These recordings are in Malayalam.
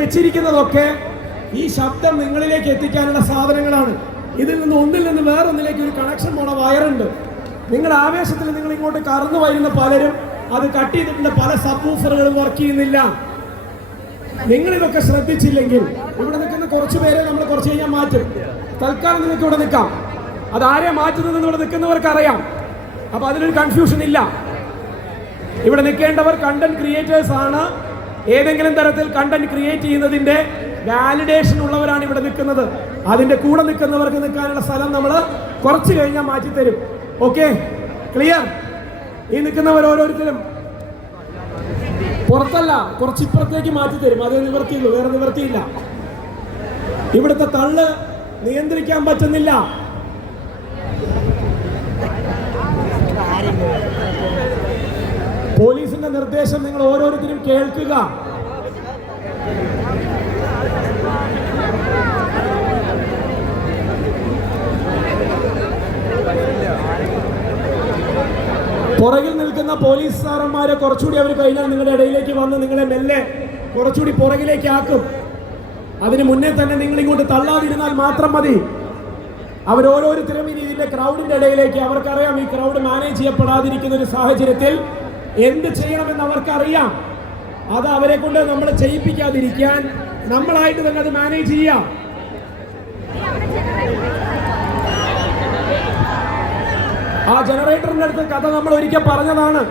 വെച്ചിരിക്കുന്നതൊക്കെ ഈ ശബ്ദം നിങ്ങളിലേക്ക് എത്തിക്കാനുള്ള സാധനങ്ങളാണ്. ഇതിൽ നിന്ന് ഒന്നിൽ നിന്ന് വേറൊന്നിലേക്ക് ഒരു കണക്ഷൻ പോണ വയറുണ്ട്. നിങ്ങൾ ആവേശത്തിൽ നിങ്ങൾ ഇങ്ങോട്ട് കറന്നു വരുന്ന പലരും അത് കട്ട് ചെയ്തിട്ടുണ്ട്. പല സബ്വൂഫറുകളും വർക്ക് ചെയ്യുന്നില്ല. നിങ്ങൾ ഇതൊക്കെ ശ്രദ്ധിച്ചില്ലെങ്കിൽ ഇവിടെ നിൽക്കുന്ന കുറച്ച് പേരെ നമ്മൾ കുറച്ച് കഴിഞ്ഞാൽ മാറ്റും. തൽക്കാലം നിങ്ങൾക്ക് ഇവിടെ നിൽക്കാം. അത് ആരെ മാറ്റുന്നതെന്ന് ഇവിടെ നിൽക്കുന്നവർക്ക് അറിയാം അപ്പൊ അതിനൊരു കൺഫ്യൂഷൻ ഇല്ല. ഇവിടെ നിൽക്കേണ്ടവർ കണ്ടന്റ് ക്രിയേറ്റേഴ്സ് ആണ്. ഏതെങ്കിലും തരത്തിൽ കണ്ടന്റ് ക്രിയേറ്റ് ചെയ്യുന്നതിന്റെ വാലിഡേഷൻ ഉള്ളവരാണ് ഇവിടെ നിൽക്കുന്നത്. അതിന്റെ കൂടെ നിൽക്കുന്നവർക്ക് നിൽക്കാനുള്ള സ്ഥലം നമ്മൾ കുറച്ച് കഴിഞ്ഞാൽ മാറ്റി തരും ഓക്കെ ക്ലിയർ ഈ നിൽക്കുന്നവർ ഓരോരുത്തരും പുറത്തല്ല കുറച്ച് ഇപ്പുറത്തേക്ക് മാറ്റി തരും അതേ നിവർത്തിയുള്ളൂ വേറെ നിവർത്തിയില്ല. ഇവിടുത്തെ തള്ള് നിയന്ത്രിക്കാൻ പറ്റുന്നില്ല. നിർദ്ദേശം നിങ്ങൾ ഓരോരുത്തരും കേൾക്കുക. പുറകിൽ നിൽക്കുന്ന പോലീസ് സാറന്മാരെ കുറച്ചുകൂടി അവർ കഴിഞ്ഞാൽ നിങ്ങളുടെ ഇടയിലേക്ക് വന്ന് നിങ്ങളെ മെല്ലെ കുറച്ചുകൂടി പുറകിലേക്ക് ആക്കും. അതിന് മുന്നേ തന്നെ നിങ്ങൾ ഇങ്ങോട്ട് തള്ളാതിരുന്നാൽ മാത്രം മതി. അവരോരോരുത്തരും ഇനി ഇതിന്റെ ക്രൗഡിന്റെ ഇടയിലേക്ക് അവർക്കറിയാം ഈ ക്രൗഡ് മാനേജ് ചെയ്യപ്പെടാതിരിക്കുന്ന ഒരു സാഹചര്യത്തിൽ എന്ത് ചെയ്യണമെന്ന് അവർക്കറിയാം. അത് അവരെ കൊണ്ട് നമ്മൾ ചെയ്യിപ്പിക്കാതിരിക്കാൻ നമ്മളായിട്ട് തന്നെ അത് മാനേജ് ചെയ്യാം. ആ ജനറേറ്ററിന്റെ അടുത്ത് കഥ നമ്മൾ ഒരിക്കൽ പറഞ്ഞതാണ്.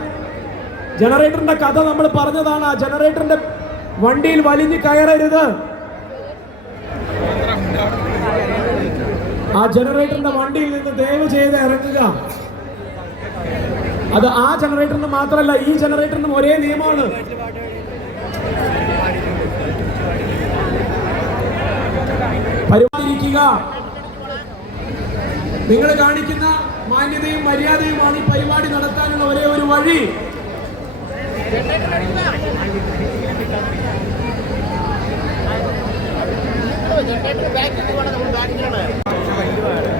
ജനറേറ്ററിന്റെ കഥ നമ്മൾ പറഞ്ഞതാണ്. ആ ജനറേറ്ററിന്റെ വണ്ടിയിൽ വലിഞ്ഞു കയറരുത്. ആ ജനറേറ്ററിന്റെ വണ്ടിയിൽ നിന്ന് ദയവ് ചെയ്ത് ഇറങ്ങുക. അത് ആ ജനറേറ്ററിന് മാത്രമല്ല ഈ ജനറേറ്ററിനും ഒരേ നിയമമാണ്. പരിപാടിയിരിക്കുക. നിങ്ങൾ കാണിക്കുന്ന മാന്യതയും മര്യാദയുമാണ് ഈ പരിപാടി നടത്താനുള്ള ഒരേ ഒരു വഴി. ഉറപ്പെടുത്താം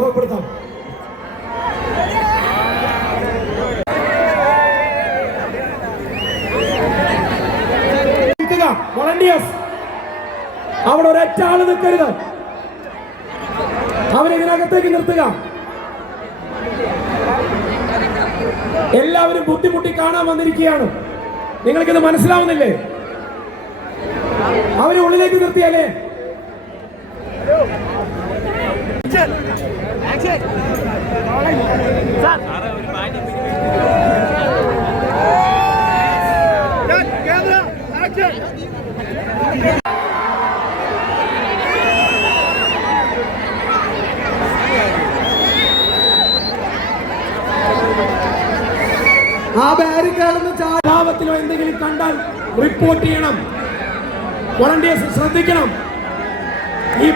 ഉറപ്പെടുത്താം വോളണ്ടിയേഴ്സ് അവിടെ ഒരൊറ്റ ആൾ നിൽക്കരുത്. അവരെ ഇതിനകത്തേക്ക് നിർത്തുക. എല്ലാവരും ബുദ്ധിമുട്ടി കാണാൻ വന്നിരിക്കുകയാണ്. നിങ്ങൾക്കിത് മനസ്സിലാവുന്നില്ലേ? അവരെ ഉള്ളിലേക്ക് നിർത്തിയാലേ? ആ കണ്ടാൽ റിപ്പോർട്ട് ചെയ്യണം. വോളണ്ടിയേഴ്സ് ശ്രദ്ധിക്കണം. ഈ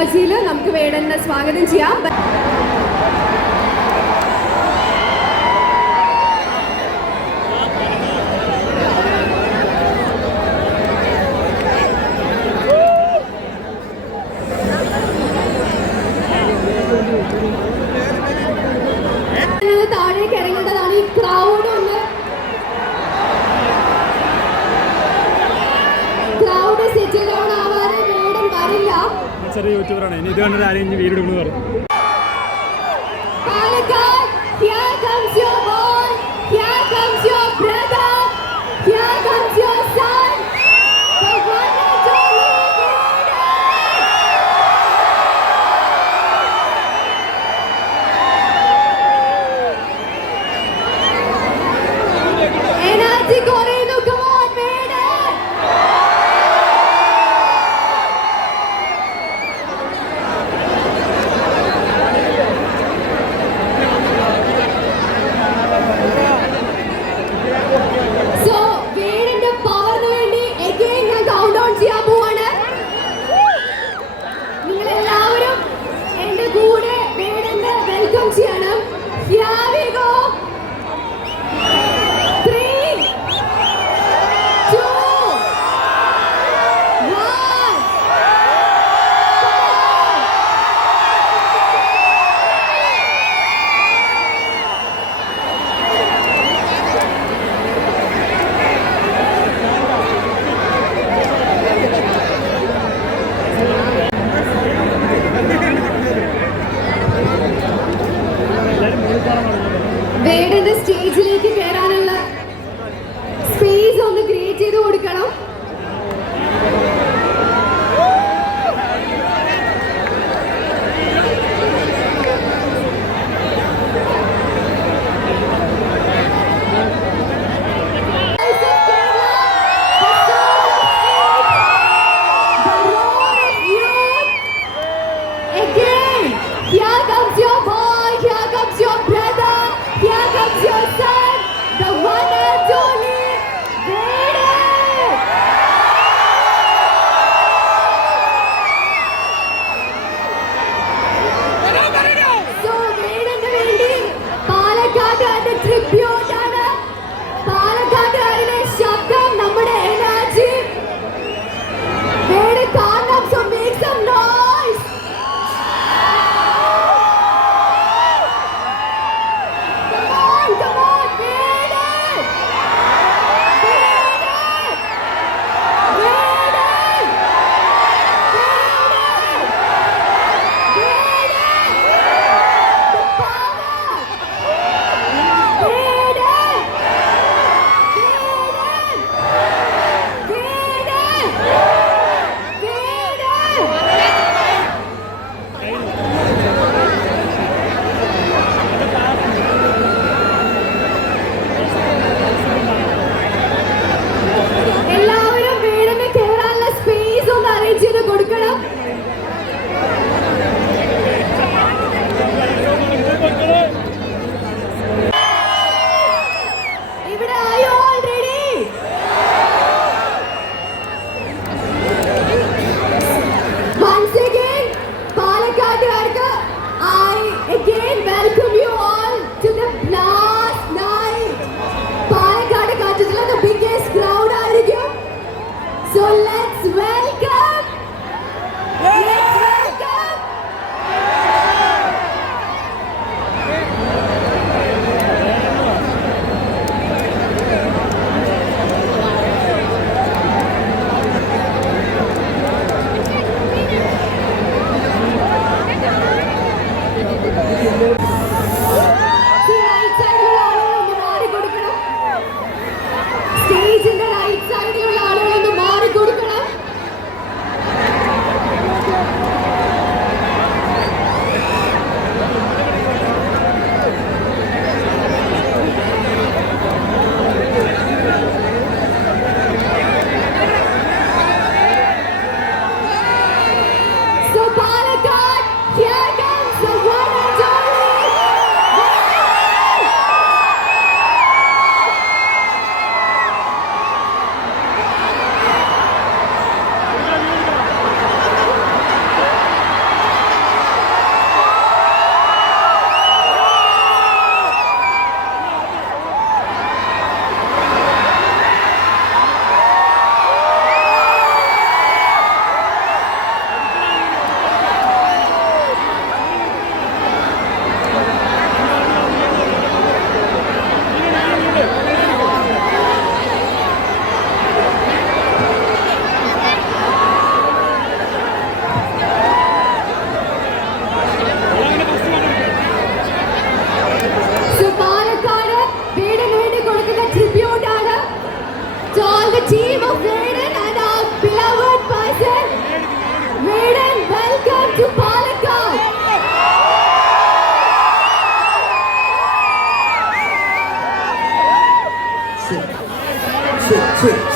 എനർജിയിൽ നമുക്ക് വേടനെ സ്വാഗതം ചെയ്യാം ഞാനത് താഴേക്ക് ഇറങ്ങേണ്ടതാണ് ഈ ക്രൗഡ് ഒന്ന് ക്രൗഡ് സെറ്റിൽ ഇനി ഇത് കണ്ടിട്ട് ആരെയും വീട് എടുക്കുന്നു പറയും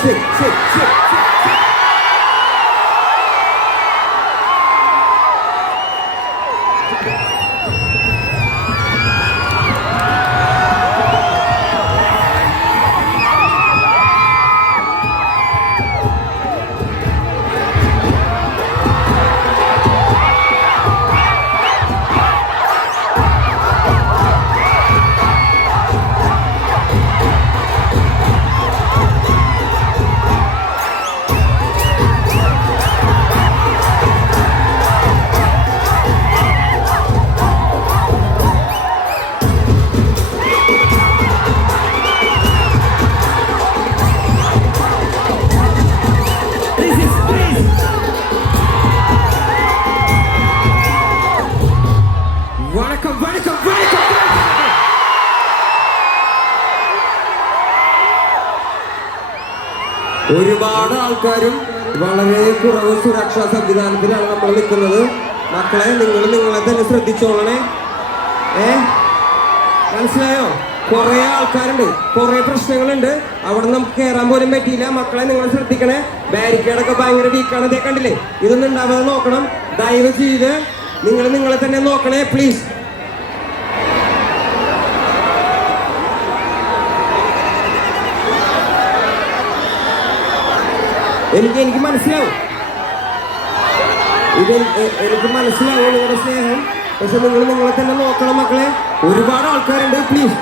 셋, 셋, 셋. ഒരുപാട് ആൾക്കാരും വളരെ കുറവ് സുരക്ഷാ സംവിധാനത്തിലാണ് നമ്മൾ നിൽക്കുന്നത്. മക്കളെ നിങ്ങൾ നിങ്ങളെ തന്നെ ശ്രദ്ധിച്ചോളണേ. ഏ? മനസ്സിലായോ? കുറെ ആൾക്കാരുണ്ട്. കുറെ പ്രശ്നങ്ങളുണ്ട്. അവിടെ നമുക്ക് കയറാൻ പോലും പറ്റിയില്ല. മക്കളെ നിങ്ങൾ ശ്രദ്ധിക്കണേ. ബാരിക്കേഡൊക്കെ ഭയങ്കര വീക്കാണ് ഇതേ കണ്ടില്ലേ? ഇതൊന്നും ഉണ്ടാവാതെ നോക്കണം. ദയവ് ചെയ്ത് നിങ്ങൾ നിങ്ങളെ തന്നെ നോക്കണേ പ്ലീസ് എനിക്ക് എനിക്ക് മനസ്സിലാവും. ഇത് എനിക്ക് മനസ്സിലാവും നിങ്ങളുടെ സ്നേഹം. പക്ഷെ നിങ്ങൾ നിങ്ങളെ തന്നെ നോക്കണം മക്കളെ. ഒരുപാട് ആൾക്കാരുണ്ട് പ്ലീസ്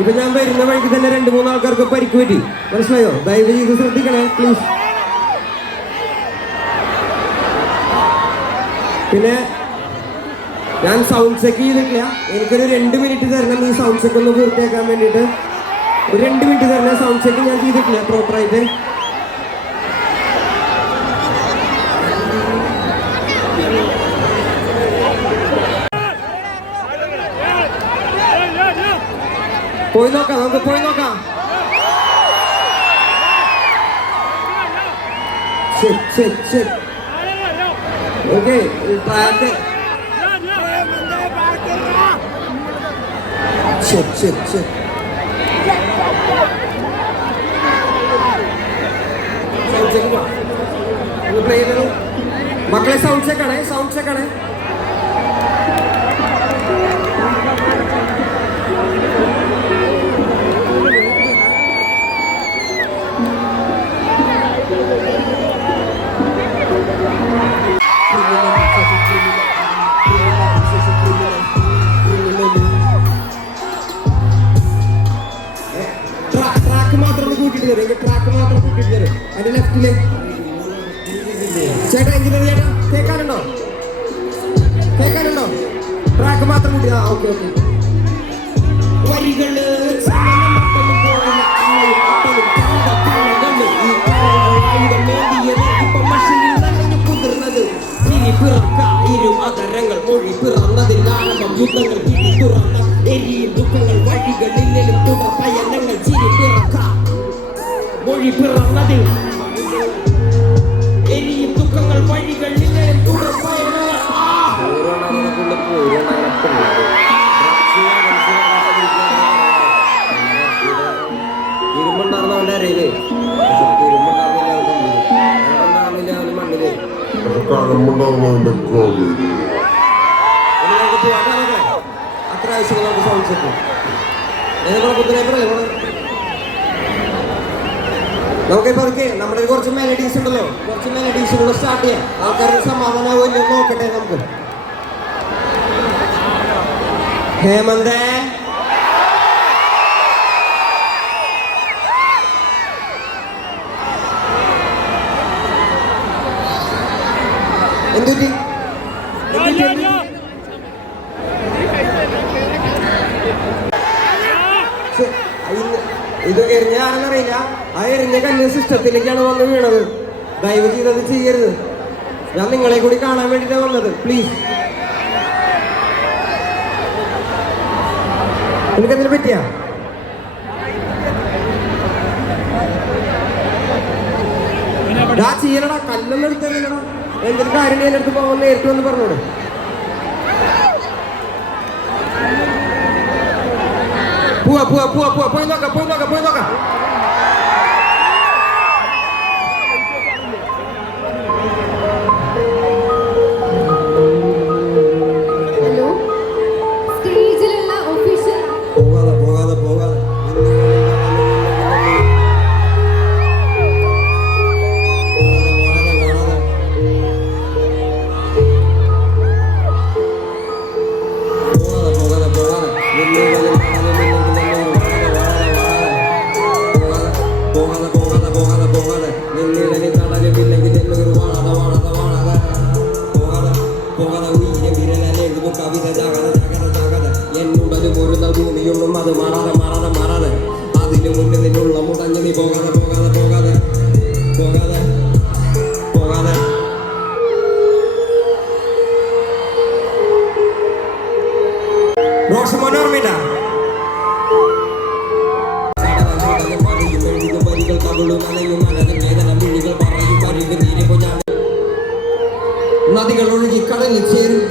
ഇപ്പൊ ഞാൻ വരുന്ന വഴിക്ക് തന്നെ രണ്ട് മൂന്ന് ആൾക്കാർക്ക് പരിക്ക് പറ്റി. മനസ്സിലായോ? ദയവ് ചെയ്ത് ശ്രദ്ധിക്കണേ പ്ലീസ് പിന്നെ ഞാൻ സൗണ്ട് ചെക്ക് ചെയ്തിട്ടില്ല. എനിക്കൊരു രണ്ട് മിനിറ്റ് തരണം ഈ സൗണ്ട് ചെക്ക് ഒന്ന് പൂർത്തിയാക്കാൻ വേണ്ടിയിട്ട്. ഒരു രണ്ട് മിനിറ്റ് തരണം സൗണ്ട് ചെക്ക് ഞാൻ ചെയ്തിട്ടില്ല. പ്രോപ്പറായിട്ട് പോയി നോക്കാം നമുക്ക് പോയി നോക്കാം. ഓക്കെ ട്രാക്ക് ശരി ശരി ശരി പിറക്കായിരും അകരങ്ങൾ മൊഴി പിറന്നതിൽ ആരംഭം യുദ്ധങ്ങൾ തിരി തുറന്ന എരിയും ദുഃഖങ്ങൾ വഴികളിലും തുടർ പയനങ്ങൾ ചിരി പിറക്കാം. മൊഴി പിറന്നതിൽ ഇവിടെ. അത്ര ആവശ്യം നമുക്ക് സെറ്റ് നമുക്കിപ്പോ നമ്മുടെ കുറച്ച് മെലഡീസ് ഉണ്ടല്ലോ കുറച്ച് മെലഡീസ് കൂടെ സ്റ്റാർട്ട് ചെയ്യാം ആൾക്കാരുടെ സമാധാനമാവില്ല നോക്കട്ടെ നമുക്ക് ഹേമന്തേ എന്തുറ്റി ഇത് എറിഞ്ഞ ആരെന്നറിയില്ല ആ എറിഞ്ഞ കല്ല് സിസ്റ്റത്തിലേക്കാണ് വന്ന് വീണത്. ദയവ് ചെയ്തത് ചെയ്യരുത്. ഞാൻ നിങ്ങളെ കൂടി കാണാൻ വേണ്ടിയിട്ടാണ് വന്നത്. പ്ലീസ് നിനക്ക് എന്തിനു പറ്റിയാ ചെയ്യലടാ കല്ലൊന്നും എടുത്തല്ലടാ എന്തൊരു കാര്യം എന്റെ അടുത്ത് പോകാൻ നേരിട്ട് വന്ന് പറഞ്ഞോട് പോവാ പോവാ പോവാ പോവാ. പോയി നോക്കാം പോയി നോക്കാം പോയി നോക്കാം. നദികൾ ഒഴുകി കടലിൽ ചേരും.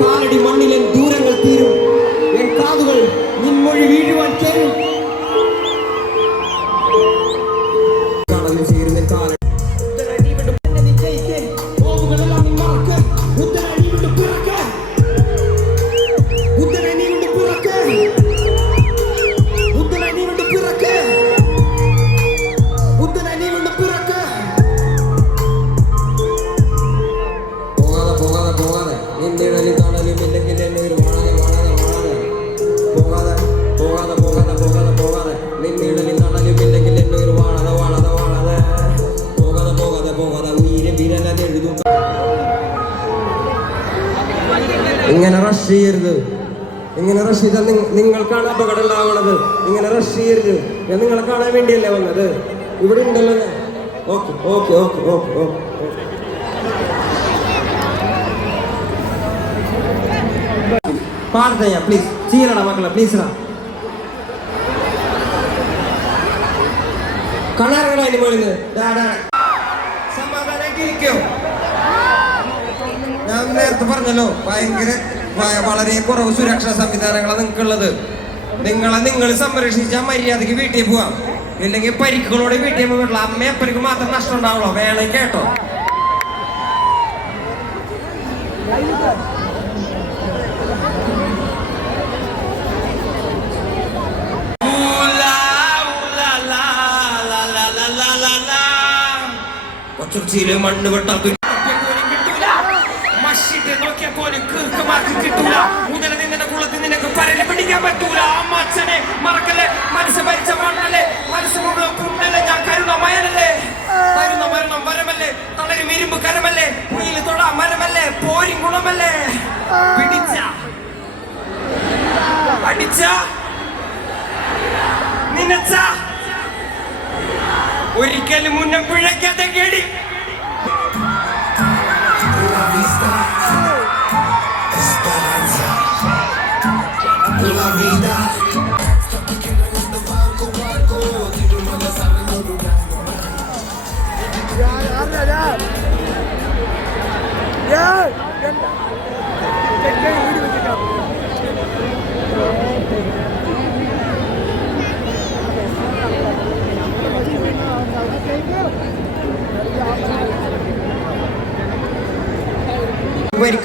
കാലടി മണ്ണിലും ദൂരങ്ങൾ തീരും. ഇങ്ങനെ റഷ് ചെയ്യരുത്. ഇങ്ങനെ റഷ് ചെയ്താൽ നിങ്ങ- നിങ്ങൾക്കാണ് അപകടം ഉണ്ടാവുന്നത്. ഇങ്ങനെ റഷ് ചെയ്യരുത്. ഞാൻ നിങ്ങളെ കാണാൻ വേണ്ടിയല്ലേ വന്നത്? ഇവിടെ ഉണ്ടല്ലോ okay okay okay okay okay okay. പാടത്തെ പ്ലീസ് ചെയ്യലടാ മക്കളെ പ്ലീസ് കണ്ണാറങ്ങടാ അതിന് മുകളിൽ. സമാധാനായിട്ടിരിക്കോ ഞാൻ നേരത്തെ പറഞ്ഞല്ലോ ഭയങ്കര വളരെ കുറവ് സുരക്ഷാ സംവിധാനങ്ങളാണ് നിങ്ങൾക്കുള്ളത്. നിങ്ങളെ നിങ്ങൾ സംരക്ഷിച്ചാൽ മര്യാദയ്ക്ക് വീട്ടിൽ പോവാം. ഇല്ലെങ്കിൽ പരിക്കുകളോടെ വീട്ടിൽ പോയിട്ടുള്ള പറ്റില്ല അമ്മ അപ്പനക്ക് മാത്രം നഷ്ടം ഉണ്ടാവുള്ളൂ. വേണേ കേട്ടോ. കൊച്ചുച്ചിയിലെ മണ്ണ് വെട്ടാൻ കീർക്കമാർക്ക് കിട്ടൂല നിന്നെ കുളത്തിൽ നിനക്ക് പരൽ പിടിക്കാൻ പറ്റൂല. അമ്മ മറക്കല്ലേ? മനസ്സ് ഭരിച്ച മണ്ണല്ലേ? മനസ്സ് മുഴുവൻ പുണ്ണല്ലേ ഞാൻ കരുണ മയനല്ലേ? കരുണ മരണം വരമല്ലേ? തളരും ഇരുമ്പ് കരമല്ലേ? കുയിൽ തൊട മരമല്ലേ? പോരി ഗുണമല്ലേ? പിടിച്ച. അടിച്ച നിനച്ച. ഒരിക്കലും മുന്നം പിഴയ്ക്കാതെ കേടി.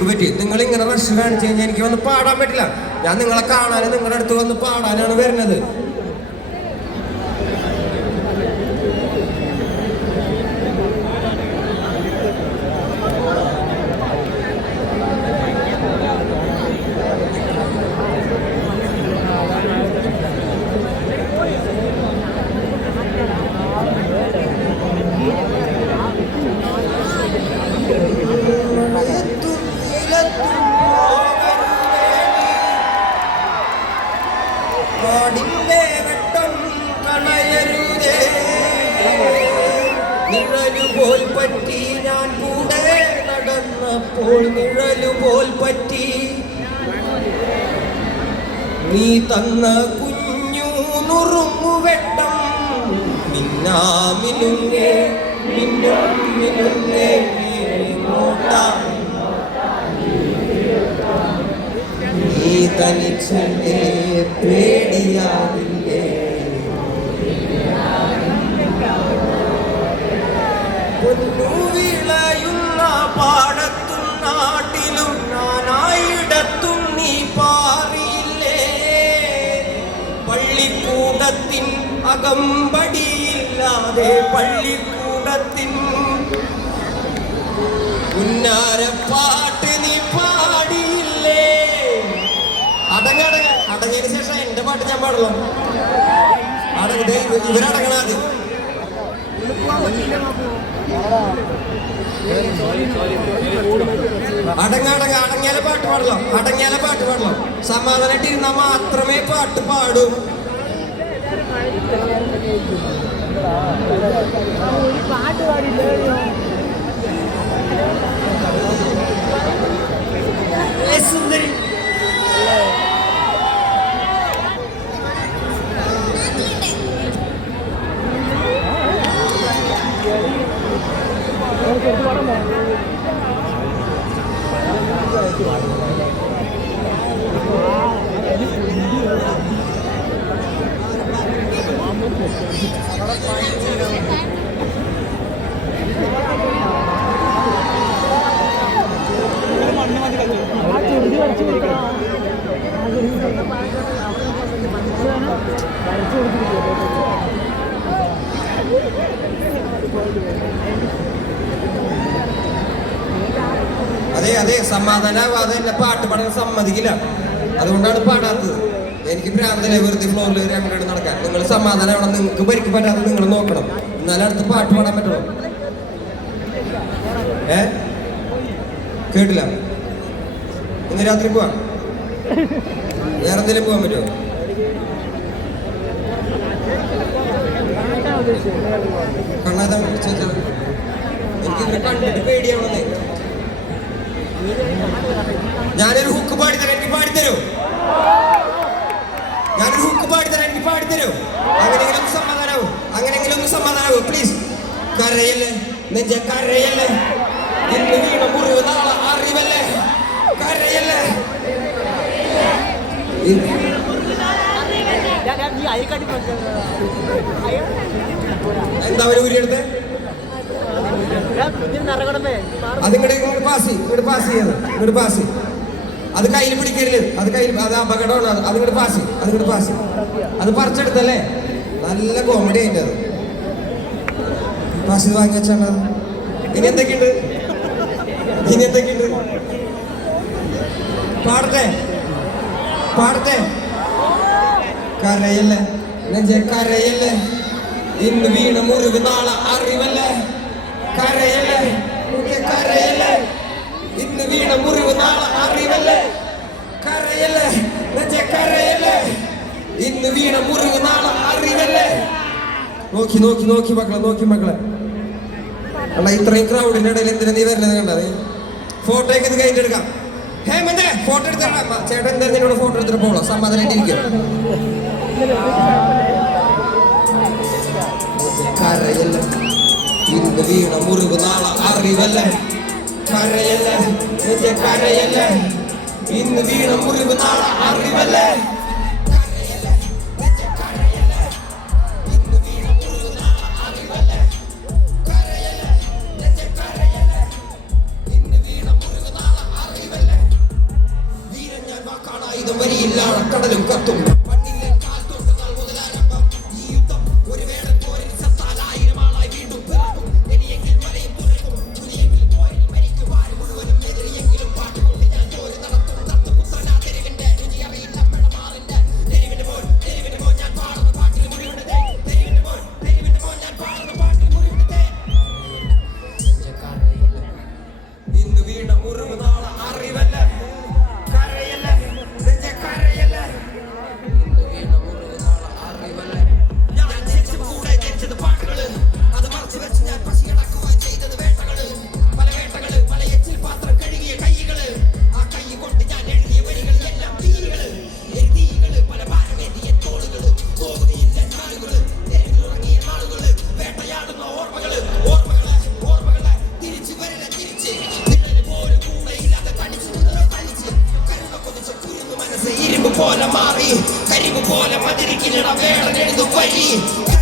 പറ്റി. നിങ്ങൾ ഇങ്ങനെ റഷ് കാണിച്ചു കഴിഞ്ഞാൽ എനിക്ക് വന്ന് പാടാൻ പറ്റില്ല. ഞാൻ നിങ്ങളെ കാണാനും നിങ്ങളുടെ അടുത്ത് വന്ന് പാടാനാണ് വരുന്നത്. നടന്നപ്പോൾ നിഴലുപോൽ പറ്റി. നീ തന്ന കുഞ്ഞു നുറുങ്ങുവെട്ടം മിന്നാമിനുങ്ങേ മിന്നും മിനുങ്ങേ നീ തനിച്ചേ പേടിയാവില്ലേ? പാടത്തും നാട്ടിലും നാനായിടത്തും നീ പാറിയില്ലേ? പള്ളിക്കൂടത്തിൻ അകമ്പടിയില്ലാതെ പള്ളിക്കൂടത്തിൻ ഉന്നാരപ്പാട്ട് നീ പാടിയില്ലേ? അടങ്ങടങ്ങ അടങ്ങിയതിന് ശേഷം എന്റെ പാട്ട് ഞാൻ പാടുള്ളൂ അടങ്ങ ഇവരടങ്ങണാദ്യം അടങ്ങ അടങ്ങ അടങ്ങിയാലെ പാട്ട് പാടലോ അടങ്ങിയാലെ പാട്ട് പാടലോ സമാധാനമായിട്ട് ഇരുന്നാൽ മാത്രമേ പാട്ട് പാടൂ. സുന്ദരി. അതെ അതെ സമാധാനാവാതെ എന്നെ പാട്ട് പാടാൻ സമ്മതിക്കില്ല. അതുകൊണ്ടാണ് പാടാത്തത്. എനിക്ക് ഭ്രാന്തല്ലേ വെറുതെ ഫ്ലോറിൽ അങ്ങോട്ട് നടക്കാൻ. നിങ്ങൾ സമാധാനമാണ് നിങ്ങൾക്ക് ഭരിക്കാൻ പറ്റാതെ നിങ്ങൾ നോക്കണം. എന്നാലും അടുത്ത് പാട്ട് പാടാൻ പറ്റണം ഏ? കേട്ടില്ല? ഇന്ന് രാത്രി പോവാം. വേറെ എന്തെങ്കിലും പോകാൻ പറ്റുമോ? കണ്ണാതെ എനിക്ക് ഞാനൊരു ഹുക്ക് പാടിത്തരാം എനിക്ക് പാടിത്തരോ ഞാനൊരു ഹുക്ക് പാടി പാടിത്തരാം എനിക്ക് പാടിത്തരോ അങ്ങനെയെങ്കിലും ഒന്ന് സമാധാനാവും അങ്ങനെയെങ്കിലും ഒന്ന് സമാധാനാവും പ്ലീസ് കരയല്ലേ നെഞ്ച കരയല്ലേ ഇന്ന് വീണ മുറിവ് നാളെ അറിവല്ലേ? കരയല്ലേ? എന്താ ഒരു ഊരിയെടുത്ത്? അത് ഇങ്ങോട്ട് ഇങ്ങോട്ട് പാസ് ഇങ്ങോട്ട് പാസ് ചെയ്യത് ഇങ്ങോട്ട് പാസ് അത് കയ്യിൽ പിടിക്കരുത്. അത് കയ്യിൽ അത് അപകടമാണ്. അത് ഇങ്ങോട്ട് പാസ് അത് പാസ് അത് പറിച്ചെടുത്തല്ലേ? നല്ല കോമഡി അതിന്റെ അത്. പാസ് വാങ്ങി വെച്ചാണ് ഇനി എന്തൊക്കെയുണ്ട്? ഇനി എന്തൊക്കെയുണ്ട്? പാടട്ടെ? പാടട്ടെ? കരയല്ലേ? കരയല്ലേ? ഇന്ന് വീണ മുറിവ് നാളെ അറിവല്ലേ? കരയല്ലേ? കരയല്ലേ? ഇന്ന് വീണ മുറിവ് നാളെ അറിവല്ലേ? കരയല്ലേ? കരയല്ലേ? ഇന്ന് വീണ മുറിവ് നാളെ അറിവല്ലേ? നോക്കി നോക്കി നോക്കി മക്കളെ നോക്കി മക്കളെ. അല്ല ഇത്രയും ക്രൗഡിന്റെ ഇടയിൽ എന്തിനാ നീ വരുന്നത് കണ്ടത്? ഫോട്ടോയ്ക്ക് ഇത് കഴിഞ്ഞിട്ട് എടുക്കാം. ഹേമന്തേ ഫോട്ടോ എടുത്തോളാം ചേട്ടൻ എന്തായാലും ഫോട്ടോ എടുത്തിട്ട് പോളോ സമാധാനായിട്ടിരിക്കും കരയല്ല? ഇന്ന് വീണ മുറിവ് നാളെ അറിവല്ല? കരയല്ല? നെഞ്ചെ കരയല്ല? ഇന്ന് വീണ മുറിവ് നാളെ അറിവല്ല? കടലും കത്തും. geralmente, do país.